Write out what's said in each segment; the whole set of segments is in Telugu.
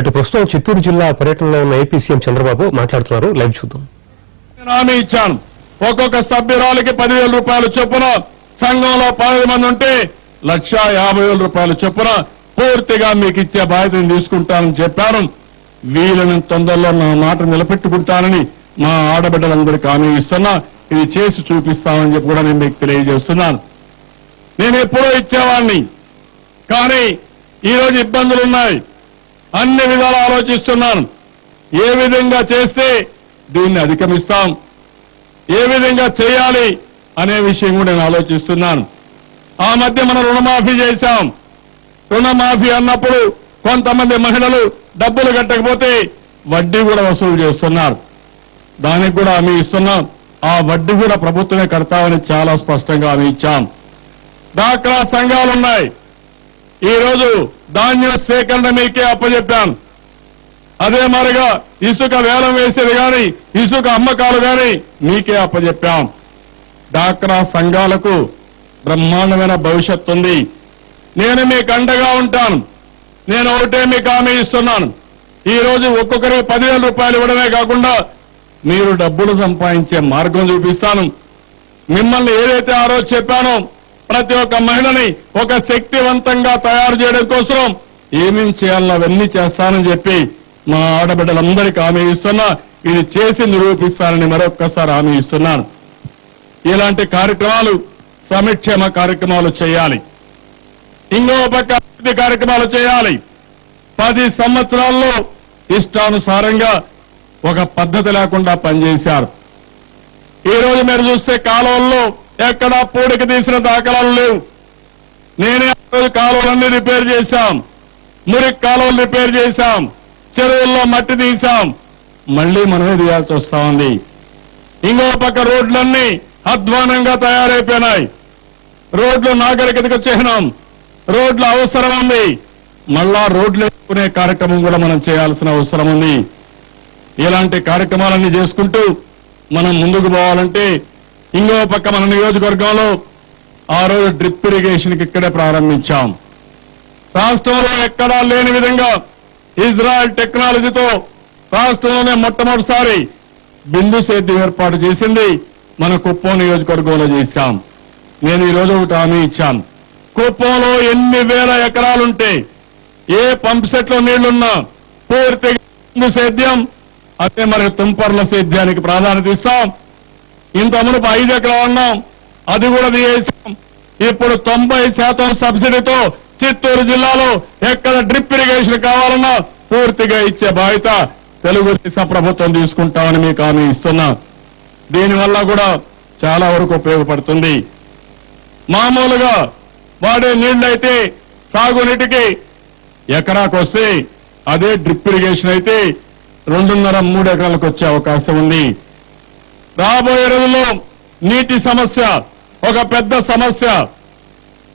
అటు ప్రస్తుతం చిత్తూరు జిల్లా పర్యటనలో ఉన్న ఏపీ సీఎం చంద్రబాబు మాట్లాడుతున్నారు. లైవ్ చూద్దాం. హామీ ఇచ్చాను. ఒక్కొక్క సభ్యురాలకి 10,000 రూపాయలు చొప్పున, సంఘంలో 10 మంది ఉంటే 1,50,000 రూపాయలు చొప్పున పూర్తిగా మీకు ఇచ్చే బాధ్యతను తీసుకుంటానని చెప్పాను. వీళ్ళని తొందరలో నా మాట నిలబెట్టుకుంటానని మా ఆడబిడ్డలందరికీ హామీ ఇస్తున్నా. ఇది చేసి చూపిస్తామని చెప్పి కూడా నేను మీకు తెలియజేస్తున్నాను. నేను ఎప్పుడో ఇచ్చేవాడిని, కానీ ఈరోజు ఇబ్బందులున్నాయి. అన్ని విధాలు ఆలోచిస్తున్నాను. ఏ విధంగా చేస్తే దీన్ని అధిగమిస్తాం, ఏ విధంగా చేయాలి అనే విషయం కూడా నేను ఆలోచిస్తున్నాను. ఆ మధ్య మనం రుణమాఫీ చేశాం. రుణమాఫీ అన్నప్పుడు కొంతమంది మహిళలు డబ్బులు కట్టకపోతే వడ్డీ కూడా వసూలు చేస్తున్నారు. దానికి కూడా హామీ ఇస్తున్నాం. ఆ వడ్డీ కూడా ప్రభుత్వమే కడతామని చాలా స్పష్టంగా హామీ ఇచ్చాం. డాక్రా సంఘాలున్నాయి. ఈరోజు ధాన్యం సేకరణ మీకే అప్పచెప్పాం. అదే మరిగా ఇసుక వేలం వేసేది కానీ, ఇసుక అమ్మకాలు కానీ మీకే అప్పచెప్పాం. డాక్రా సంఘాలకు బ్రహ్మాండమైన భవిష్యత్తు ఉంది. నేను మీకు అండగా ఉంటాను. నేను ఒకటే మీకు హామీ ఇస్తున్నాను. ఈ రోజు ఒక్కొక్కరికి 10,000 రూపాయలు ఇవ్వడమే కాకుండా మీరు డబ్బులు సంపాదించే మార్గం చూపిస్తాను. మిమ్మల్ని ఏదైతే ఆ రోజు చెప్పానో ప్రతి ఒక్క మహిళని ఒక శక్తివంతంగా తయారు చేయడం కోసం ఏమేం చేయాలో అవన్నీ చేస్తానని చెప్పి మా ఆడబిడ్డలందరికీ హామీ ఇస్తున్నా. ఇది చేసి నిరూపిస్తానని మరొక్కసారి హామీ ఇస్తున్నాను. ఇలాంటి కార్యక్రమాలు, సంక్షేమ కార్యక్రమాలు చేయాలి. ఇంకో పక్క అభివృద్ధి కార్యక్రమాలు చేయాలి. 10 సంవత్సరాల్లో ఇష్టానుసారంగా ఒక పద్ధతి లేకుండా పనిచేశారు. ఈ రోజు మీరు చూస్తే కాలువల్లో ఎక్కడా పూడికి తీసిన దాఖలాలు లేవు. నేనే ఆ రోజు కాలువలన్నీ రిపేర్ చేశాం. మురికి కాలువలు రిపేర్ చేశాం. చెరువుల్లో మట్టి తీశాం. మళ్లీ మనమే తీయాల్సి వస్తా ఉంది. ఇంకో పక్క రోడ్లన్నీ అధ్వానంగా తయారైపోయినాయి. రోడ్లు నాగరికతకు చిహ్నం. రోడ్ల అవసరం ఉంది. మళ్ళా రోడ్లు వేసుకునే కార్యక్రమం కూడా మనం చేయాల్సిన అవసరం ఉంది. ఇలాంటి కార్యక్రమాలన్నీ చేసుకుంటూ మనం ముందుకు పోవాలంటే ఇంకో పక్క మన నియోజకవర్గంలో ఆ రోజు డ్రిప్ ఇరిగేషన్కి ఇక్కడే ప్రారంభించాం. రాష్ట్రంలో ఎక్కడా లేని విధంగా ఇజ్రాయెల్ టెక్నాలజీతో రాష్ట్రంలోనే మొట్టమొదటిసారి బిందు సేద్యం ఏర్పాటు చేసింది మన కుప్పం నియోజకవర్గంలో చేశాం. నేను ఈరోజు ఒకటి హామీ ఇచ్చాను. కుప్పంలో ఎన్ని వేల ఎకరాలుంటే, ఏ పంప్ సెట్లో నీళ్లున్నా పూర్తిగా బిందు సేద్యం, అదే మరి తుంపర్ల సేద్యానికి ప్రాధాన్యత ఇస్తాం. ఇంత మునుపు 5 ఎకరాలు ఉన్నాం, అది కూడా తీసేసాం. ఇప్పుడు 90% సబ్సిడీతో చిత్తూరు జిల్లాలో ఎక్కడ డ్రిప్ ఇరిగేషన్ కావాలన్నా పూర్తిగా ఇచ్చే బాధ్యత తెలుగుదేశం ప్రభుత్వం తీసుకుంటామని మీకు హామీ ఇస్తున్నా. దీనివల్ల కూడా చాలా వరకు ఉపయోగపడుతుంది. మామూలుగా వాడే నీళ్లైతే సాగునీటికి ఎకరాకు వస్తే, అదే డ్రిప్ ఇరిగేషన్ అయితే 2.5-3 ఎకరాలకు వచ్చే అవకాశం ఉంది. రాబోయే రోజుల్లో నీటి సమస్య ఒక పెద్ద సమస్య.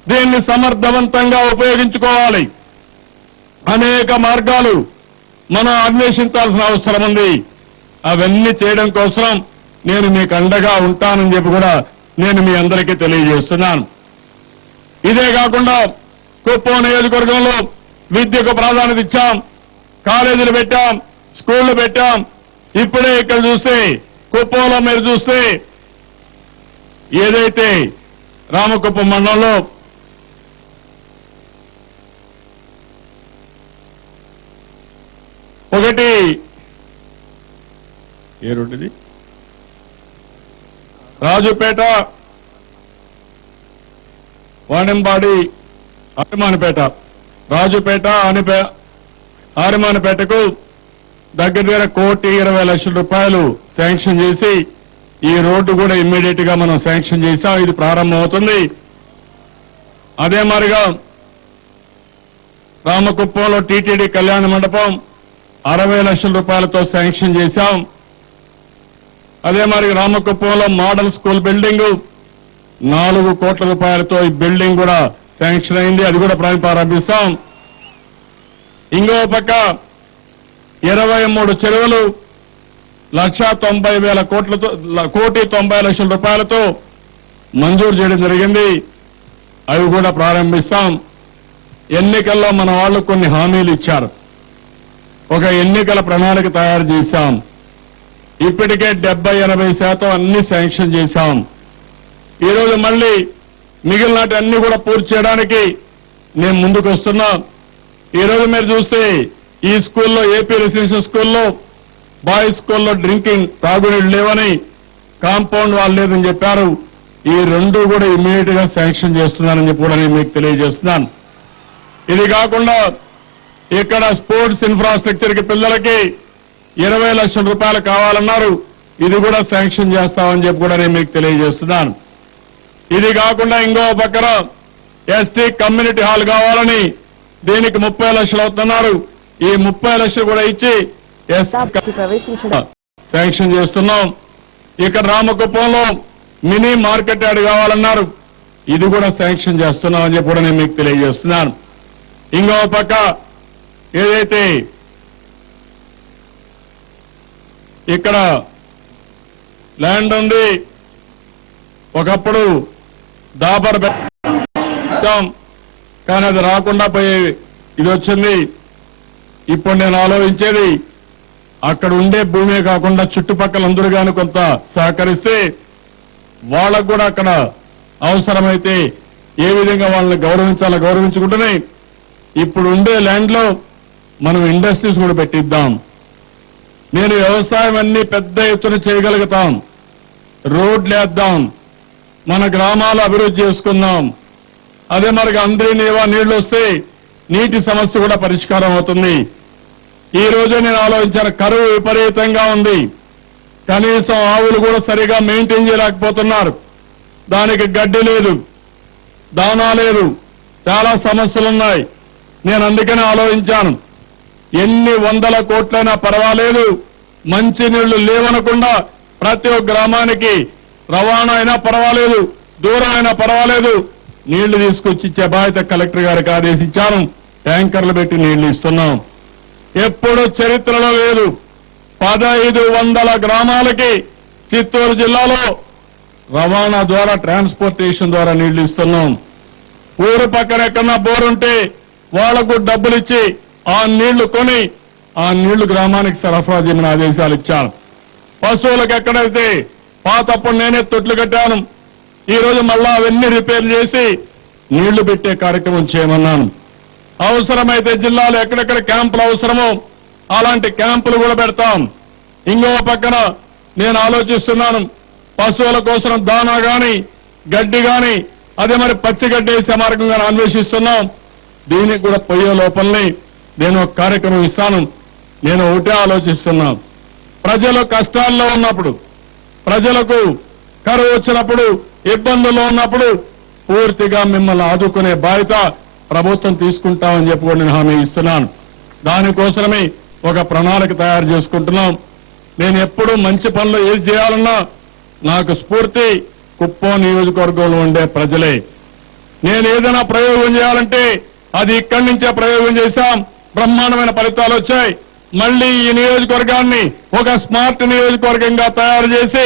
దీన్ని సమర్థవంతంగా ఉపయోగించుకోవాలి. అనేక మార్గాలు మనం అన్వేషించాల్సిన అవసరం ఉంది. అవన్నీ చేయడం కోసం నేను మీకు అండగా ఉంటానని చెప్పి కూడా నేను మీ అందరికీ తెలియజేస్తున్నాను. ఇదే కాకుండా కుప్పం నియోజకవర్గంలో విద్యకు ప్రాధాన్యత ఇచ్చాం. కాలేజీలు పెట్టాం, స్కూళ్లు పెట్టాం. ఇప్పుడే ఇక్కడ చూస్తే కుప్పంలో మీరు చూస్తే ఏదైతే రామకుప్పం మండలంలో ఒకటి ఏ రోడ్డుది, రాజుపేట, వాణింపాడి, ఆరిమానపేట, రాజుపేట, ఆరిమానపేటకు దగ్గర 1,20,00,000 రూపాయలు శాంక్షన్ చేసి ఈ రోడ్డు కూడా ఇమ్మీడియట్ గా మనం శాంక్షన్ చేశాం. ఇది ప్రారంభమవుతుంది. అదే మరిగా రామకుప్పంలో టీటీడీ కళ్యాణ మండపం 60 లక్షల రూపాయలతో శాంక్షన్ చేశాం. అదే మరి రామకుప్పంలో మోడల్ స్కూల్ బిల్డింగ్ 4 కోట్ల రూపాయలతో ఈ బిల్డింగ్ కూడా శాంక్షన్ అయింది. అది కూడా ప్రారంభిస్తాం. ఇంకో పక్క 23 చెరువులు 1,90,000 కోట్లతో 1,90,00,000 రూపాయలతో మంజూరు చేయడం జరిగింది. అవి కూడా ప్రారంభిస్తాం. ఎన్నికల్లో మన వాళ్ళు కొన్ని హామీలు ఇచ్చారు. ఒక ఎన్నికల ప్రణాళిక తయారు చేశాం. ఇప్పటికే 70-80% అన్ని శాంక్షన్ చేశాం. ఈరోజు మళ్ళీ మిగిలినటి అన్ని కూడా పూర్తి చేయడానికి నేను ముందుకు వస్తున్నా. ఈరోజు మీరు చూస్తే ఈ స్కూల్లో ఏపీ రెసిడెన్షియల్ స్కూల్లో బాయ్స్ స్కూల్లో డ్రింకింగ్ తాగునీళ్ళు లేవని కాంపౌండ్ వాళ్ళు లేదని చెప్పారు. ఈ రెండు కూడా ఇమ్మీడియట్ గా శాంక్షన్ చేస్తున్నానని చెప్పి కూడా నేను మీకు తెలియజేస్తున్నాను. ఇది కాకుండా ఇక్కడ స్పోర్ట్స్ ఇన్ఫ్రాస్ట్రక్చర్ కి పిల్లలకి 20 లక్షల రూపాయలు కావాలన్నారు. ఇది కూడా శాంక్షన్ చేస్తామని చెప్పి కూడా నేను మీకు తెలియజేస్తున్నాను. ఇది కాకుండా ఇంకో పక్కన ఎస్టీ కమ్యూనిటీ హాల్ కావాలని దీనికి 30 లక్షలు అవుతున్నారు. ఈ 30 లక్షలు కూడా ఇచ్చి శాంక్షన్ చేస్తున్నాం. ఇక్కడ రామకుప్పంలో మినీ మార్కెట్ యార్డ్ కావాలన్నారు. ఇది కూడా శాంక్షన్ చేస్తున్నాం అని చెప్పి కూడా నేను మీకు తెలియజేస్తున్నాను. ఇంకో పక్క ఏదైతే ఇక్కడ ల్యాండ్ ఉంది, ఒకప్పుడు దాబర్ పెట్టాం కానీ అది రాకుండా పోయే ఇది వచ్చింది. ఇప్పుడు నేను ఆలోచించేది అక్కడ ఉండే భూమే కాకుండా చుట్టుపక్కల అందరూ కానీ కొంత సహకరిస్తే వాళ్ళకు కూడా అక్కడ అవసరమైతే ఏ విధంగా వాళ్ళని గౌరవించాలో గౌరవించుకుంటూనే ఇప్పుడు ఉండే ల్యాండ్ లో మనం ఇండస్ట్రీస్ కూడా పెట్టిద్దాం. నేను వ్యవసాయం అన్ని పెద్ద ఎత్తున చేయగలుగుతాం, రోడ్లు వేద్దాం, మన గ్రామాలు అభివృద్ధి చేసుకుందాం. అదే మనకి అందరి నీళ్లు వస్తే నీటి సమస్య కూడా పరిష్కారం అవుతుంది. ఈ రోజే నేను ఆలోచించాను, కరువు విపరీతంగా ఉంది. కనీసం ఆవులు కూడా సరిగా మెయింటైన్ చేయలేకపోతున్నారు. దానికి గడ్డి లేదు, దానా లేదు, చాలా సమస్యలున్నాయి. నేను అందుకనే ఆలోచించాను, ఎన్ని 100 కోట్లైనా పర్వాలేదు, మంచి నీళ్లు లేవనకుండా ప్రతి ఒక్క గ్రామానికి రవాణా అయినా పర్వాలేదు, దూరం అయినా పర్వాలేదు, నీళ్లు తీసుకొచ్చి ఇచ్చే బాధ్యత కలెక్టర్ గారికి ఆదేశించాను. ట్యాంకర్లు పెట్టి నీళ్లు ఇస్తున్నాం. ఎప్పుడు చరిత్రలో లేదు 1500 గ్రామాలకి చిత్తూరు జిల్లాలో రవాణా ద్వారా ట్రాన్స్పోర్టేషన్ ద్వారా నీళ్లు ఇస్తున్నాం. ఊరు పక్కన ఎక్కడన్నా బోరుంటే వాళ్లకు డబ్బులు ఇచ్చి ఆ నీళ్లు కొని ఆ నీళ్లు గ్రామానికి సరఫరా చేయమని ఆదేశాలు ఇచ్చాను. పశువులకు ఎక్కడైతే పాతప్పుడు నేనే తొట్లు కట్టాను, ఈ రోజు మళ్ళా అవన్నీ రిపేర్ చేసి నీళ్లు పెట్టే కార్యక్రమం చేయమన్నాను. అవసరమైతే జిల్లాలో ఎక్కడెక్కడ క్యాంపులు అవసరమో అలాంటి క్యాంపులు కూడా పెడతాం. ఇంకో పక్కన నేను ఆలోచిస్తున్నాను, పశువుల కోసం దానా గాని గడ్డి గాని అదే మరి పచ్చిగడ్డి వేసే మార్గంగా అన్వేషిస్తున్నాం. దీనికి కూడా పోయే లోపలనే నేను ఒక కార్యక్రమం ఇస్తాను. నేను ఒకటే ఆలోచిస్తున్నాం, ప్రజలు కష్టాల్లో ఉన్నప్పుడు, ప్రజలకు కరువు వచ్చినప్పుడు, ఇబ్బందుల్లో ఉన్నప్పుడు పూర్తిగా మిమ్మల్ని ఆదుకునే బాధ్యత ప్రభుత్వం తీసుకుంటామని చెప్పి కూడా నేను హామీ ఇస్తున్నాను. దానికోసమే ఒక ప్రణాళిక తయారు చేసుకుంటున్నాం. నేను ఎప్పుడూ మంచి పనులు ఏది చేయాలన్నా నాకు స్ఫూర్తి కుప్పం నియోజకవర్గంలో ఉండే ప్రజలే. నేను ఏదైనా ప్రయోగం చేయాలంటే అది ఇక్కడి నుంచే ప్రయోగం చేశాం, బ్రహ్మాండమైన ఫలితాలు వచ్చాయి. మళ్లీ ఈ నియోజకవర్గాన్ని ఒక స్మార్ట్ నియోజకవర్గంగా తయారు చేసి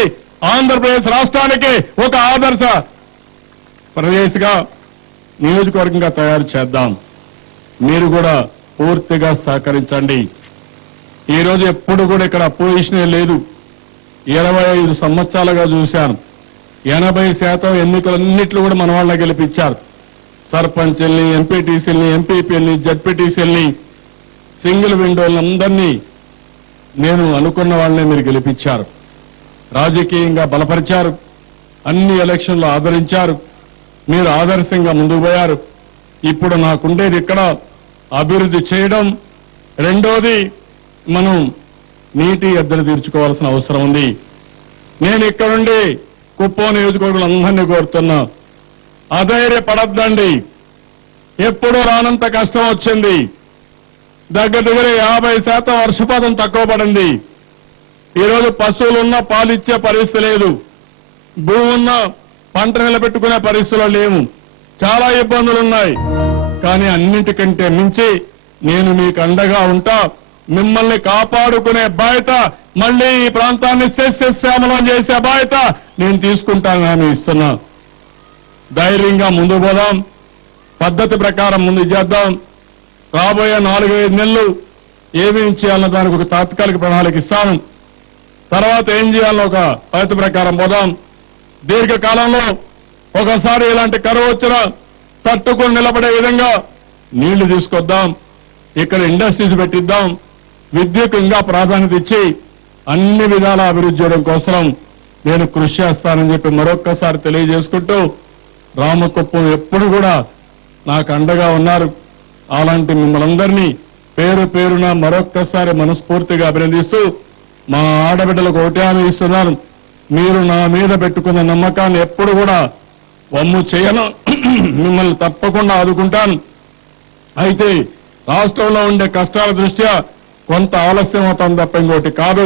ఆంధ్రప్రదేశ్ రాష్ట్రానికి ఒక ఆదర్శ ప్రదేశ్గా నియోజకవర్గంగా తయారు చేద్దాం. మీరు కూడా పూర్తిగా సహకరించండి. ఈ రోజు ఎప్పుడు కూడా ఇక్కడ అపోజిషనే లేదు. 25 సంవత్సరాలుగా చూశాను. 80% ఎన్నికలన్నింటిలో కూడా మన వాళ్ళ గెలిపించారు. సర్పంచ్ల్ని, ఎంపీటీసీల్ని, ఎంపీపీల్ని, జడ్పీటీసీల్ని, సింగిల్ విండోలందరినీ నేను అనుకున్న వాళ్ళనే మీరు గెలిపించారు. రాజకీయంగా బలపరిచారు, అన్ని ఎలక్షన్లు ఆదరించారు. మీరు ఆదర్శంగా ముందుకు పోయారు. ఇప్పుడు నాకుండేది ఇక్కడ అభివృద్ధి చేయడం, రెండోది మనం నీటి ఎద్దడి తీర్చుకోవాల్సిన అవసరం ఉంది. నేను ఇక్కడుండి కుప్పం నియోజకవర్గంలో అందరినీ కోరుతున్నా, అధైర్యపడద్దండి. ఎప్పుడూ రానంత కష్టం వచ్చింది. దగ్గర 50% వర్షపాతం తక్కువ పడింది. ఈరోజు పశువులున్నా పాలిచ్చే పరిస్థితి లేదు, భూమి ఉన్నా పంట నిలబెట్టుకునే పరిస్థితులు లేవు, చాలా ఇబ్బందులున్నాయి. కానీ అన్నింటికంటే మించి నేను మీకు అండగా ఉంటా. మిమ్మల్ని కాపాడుకునే బాధ్యత, మళ్లీ ఈ ప్రాంతాన్ని సస్యశ్యామలం చేసే బాధ్యత నేను తీసుకుంటానని హామీ ఇస్తున్నా. ధైర్యంగా ముందుకు పోదాం, పద్ధతి ప్రకారం ముందు చేద్దాం. రాబోయే 4-5 నెలలు ఏమేం చేయాలన్న దానికి ఒక తాత్కాలిక ప్రణాళిక ఇస్తాను. తర్వాత ఏం చేయాలో ఒక పద్ధతి ప్రకారం పోదాం. దీర్ఘకాలంలో ఒకసారి ఇలాంటి కరువు వచ్చినా తట్టుకొని నిలబడే విధంగా నీళ్లు తీసుకొద్దాం. ఇక్కడ ఇండస్ట్రీస్ పెట్టిద్దాం. విద్యకు ఇంకా ప్రాధాన్యత ఇచ్చి అన్ని విధాల అభివృద్ధి చేయడం కోసం నేను కృషి చేస్తానని చెప్పి మరొక్కసారి తెలియజేసుకుంటూ, రామకుప్పం ఎప్పుడు కూడా నాకు అండగా ఉన్నారు. అలాంటి మిమ్మల్ని అందరినీ పేరు పేరున మరొక్కసారి మనస్ఫూర్తిగా అభినందిస్తూ, మా ఆడబిడ్డలకు ఒకటే హామీ ఇస్తున్నాను. మీరు నా మీద పెట్టుకున్న నమ్మకాన్ని ఎప్పుడు కూడా వమ్ము చేయను. మిమ్మల్ని తప్పకుండా ఆదుకుంటాను. అయితే రాష్ట్రంలో ఉండే కష్టాల దృష్ట్యా కొంత ఆలస్యం అవుతాం తప్ప ఇంకోటి కాదు.